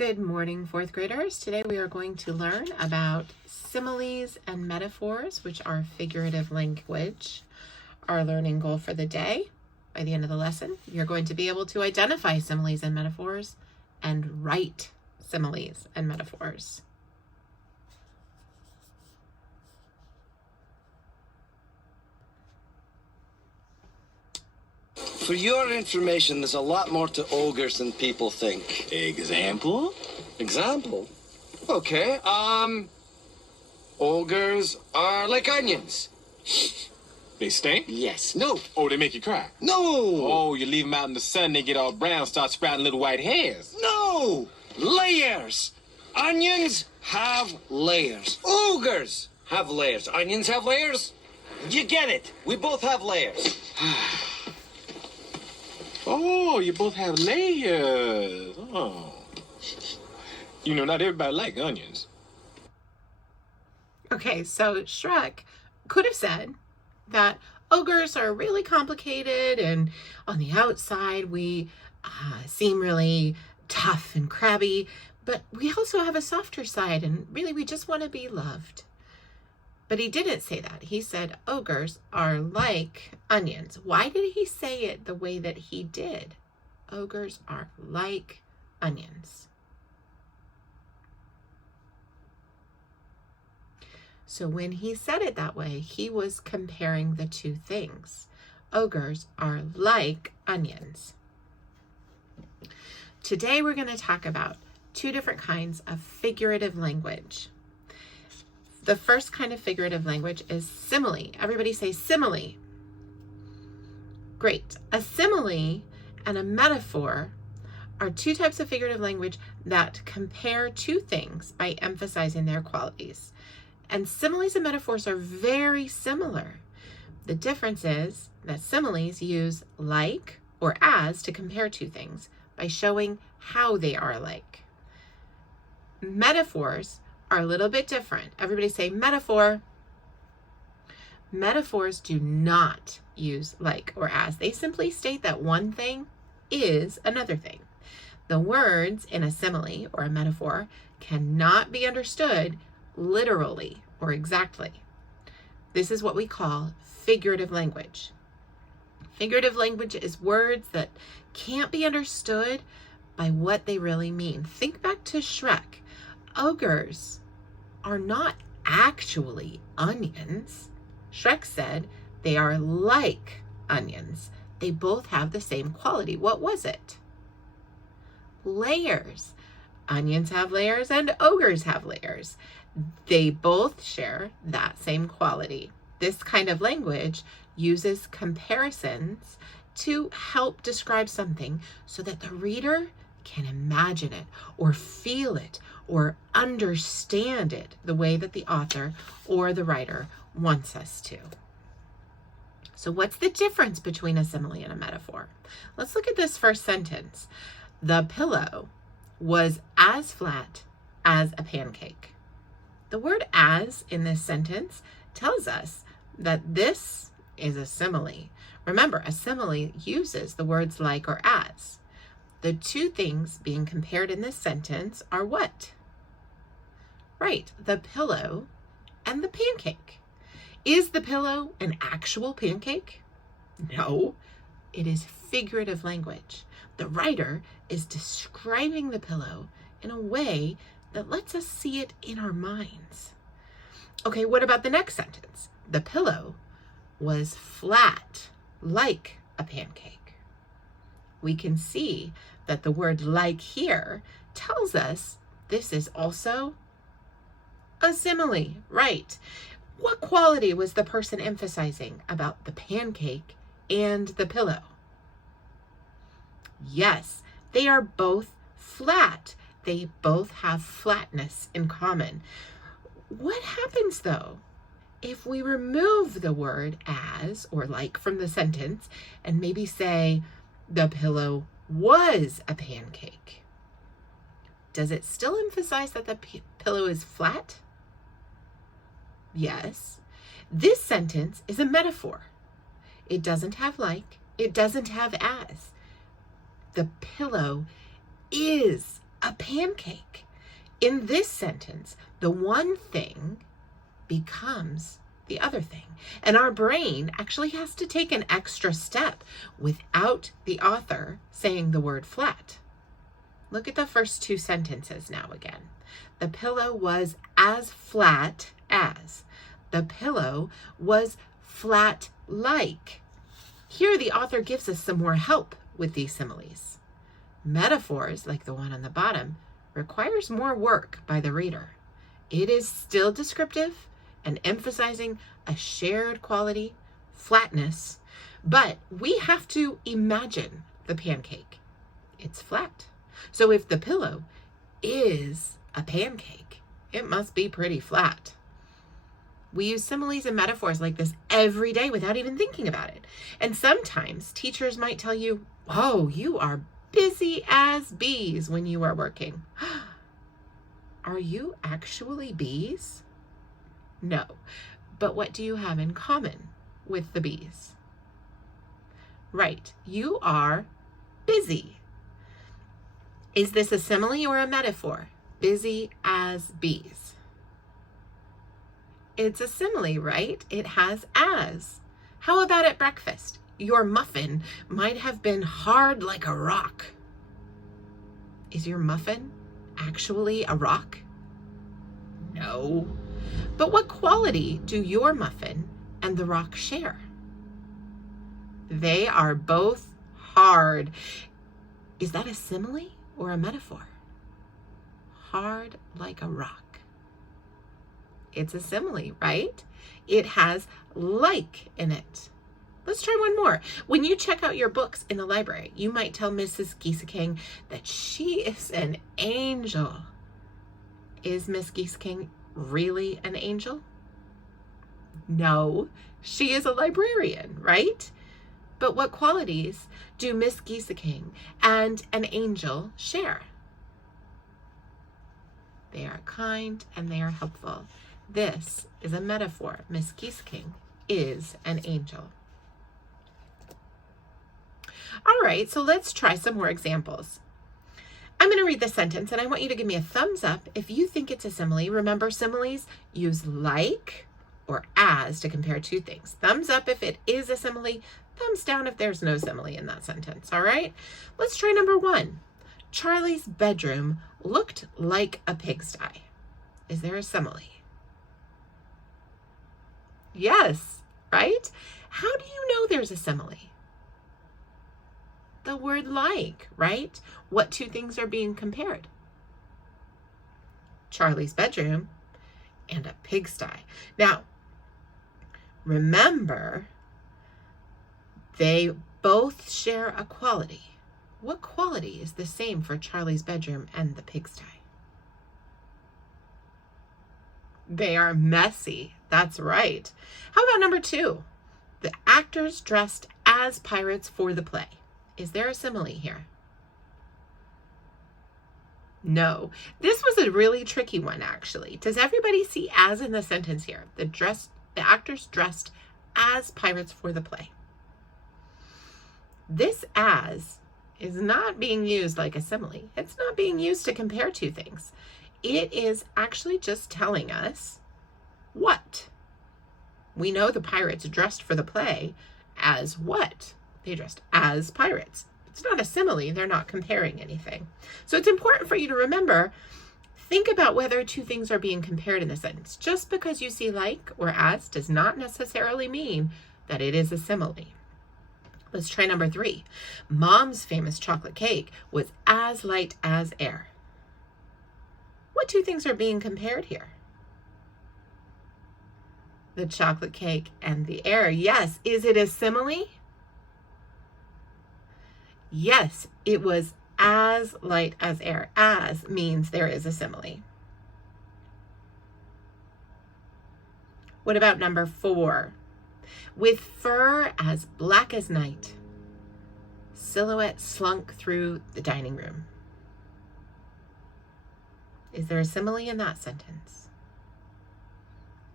Good morning, fourth graders. Today we are going to learn about similes and metaphors, which are figurative language. Our learning goal for the day, by the end of the lesson, you're going to be able to identify similes and metaphors and write similes and metaphors. For your information, there's a lot more to ogres than people think. Example? Example? Okay, ogres are like onions. They stink? Yes. No. Oh, they make you cry? No. Oh, you leave them out in the sun, they get all brown, start sprouting little white hairs. No. Layers. Onions have layers. Ogres have layers. Onions have layers. You get it. We both have layers. Oh, you both have layers. Oh. You know, not everybody like onions. Okay, so Shrek could have said that ogres are really complicated and on the outside we seem really tough and crabby, but we also have a softer side and really we just want to be loved. But he didn't say that. He said ogres are like onions. Why did he say it the way that he did? Ogres are like onions. So when he said it that way, he was comparing the two things. Ogres are like onions. Today we're going to talk about two different kinds of figurative language. The first kind of figurative language is simile. Everybody say simile. Great. A simile and a metaphor are two types of figurative language that compare two things by emphasizing their qualities. And similes and metaphors are very similar. The difference is that similes use like or as to compare two things by showing how they are alike. Metaphors are a little bit different. Everybody say metaphor. Metaphors do not use like or as. They simply state that one thing is another thing. The words in a simile or a metaphor cannot be understood literally or exactly. This is what we call figurative language. Figurative language is words that can't be understood by what they really mean. Think back to Shrek. Ogres are not actually onions. Shrek said they are like onions. They both have the same quality. What was it? Layers. Onions have layers and ogres have layers. They both share that same quality. This kind of language uses comparisons to help describe something so that the reader can imagine it or feel it or understand it the way that the author or the writer wants us to. So what's the difference between a simile and a metaphor? Let's look at this first sentence. The pillow was as flat as a pancake. The word as in this sentence tells us that this is a simile. Remember, a simile uses the words like or as. The two things being compared in this sentence are what? Right, the pillow and the pancake. Is the pillow an actual pancake? No, it is figurative language. The writer is describing the pillow in a way that lets us see it in our minds. Okay, what about the next sentence? The pillow was flat like a pancake. We can see that the word like here tells us this is also a simile, right? What quality was the person emphasizing about the pancake and the pillow? Yes, they are both flat. They both have flatness in common. What happens though if we remove the word as or like from the sentence and maybe say the pillow was a pancake? Does it still emphasize that the pillow is flat? Yes. This sentence is a metaphor. It doesn't have like, it doesn't have as. The pillow is a pancake. In this sentence, the one thing becomes the other thing. And our brain actually has to take an extra step without the author saying the word flat. Look at the first two sentences now again. The pillow was as flat as. The pillow was flat like. Here the author gives us some more help with these similes. Metaphors, like the one on the bottom, requires more work by the reader. It is still descriptive and emphasizing a shared quality, flatness, but we have to imagine the pancake. It's flat. So if the pillow is a pancake, it must be pretty flat. We use similes and metaphors like this every day without even thinking about it. And sometimes teachers might tell you, oh, you are busy as bees when you are working. Are you actually bees? No. But what do you have in common with the bees? Right. You are busy. Is this a simile or a metaphor? Busy as bees. It's a simile, right? It has as. How about at breakfast? Your muffin might have been hard like a rock. Is your muffin actually a rock? No. But what quality do your muffin and the rock share? They are both hard. Is that a simile or a metaphor? Hard like a rock. It's a simile, right? It has like in it. Let's try one more. When you check out your books in the library, you might tell Mrs. Gieseking that she is an angel. Is Miss Gieseking really an angel? No, she is a librarian, right? But what qualities do Miss Gieseking and an angel share? They are kind and they are helpful. This is a metaphor. Miss Gieseking is an angel. All right, so let's try some more examples. I'm going to read the sentence and I want you to give me a thumbs up if you think it's a simile. Remember, similes use like or as to compare two things. Thumbs up if it is a simile, thumbs down if there's no simile in that sentence. All right, let's try number one. Charlie's bedroom looked like a pigsty. Is there a simile? Yes, right? How do you know there's a simile? The word like, right? What two things are being compared? Charlie's bedroom and a pigsty. Now, remember, they both share a quality. What quality is the same for Charlie's bedroom and the pigsty? They are messy. That's right. How about number two? The actors dressed as pirates for the play. Is there a simile here? No. This was a really tricky one, actually. Does everybody see as in the sentence here? The actors dressed as pirates for the play. This as is not being used like a simile. It's not being used to compare two things. It is actually just telling us what. We know the pirates dressed for the play as what? They dressed as pirates. It's not a simile. They're not comparing anything. So it's important for you to remember, think about whether two things are being compared in the sentence. Just because you see like or as does not necessarily mean that it is a simile. Let's try number three. Mom's famous chocolate cake was as light as air. What two things are being compared here? The chocolate cake and the air. Yes. Is it a simile? Yes, it was as light as air. As means there is a simile. What about number four? With fur as black as night, Silhouette slunk through the dining room. Is there a simile in that sentence?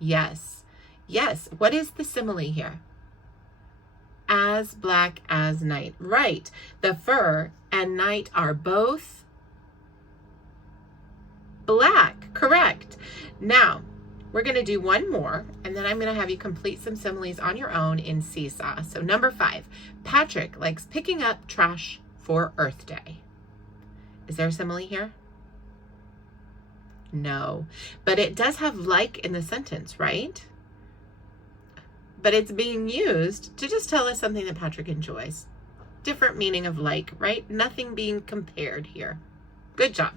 Yes. Yes. What is the simile here? As black as night. Right. The fur and night are both black. Correct. Now, we're going to do one more, and then I'm going to have you complete some similes on your own in Seesaw. So number 5, Patrick likes picking up trash for Earth Day. Is there a simile here? No, but it does have like in the sentence, right? But it's being used to just tell us something that Patrick enjoys. Different meaning of like, right? Nothing being compared here. Good job.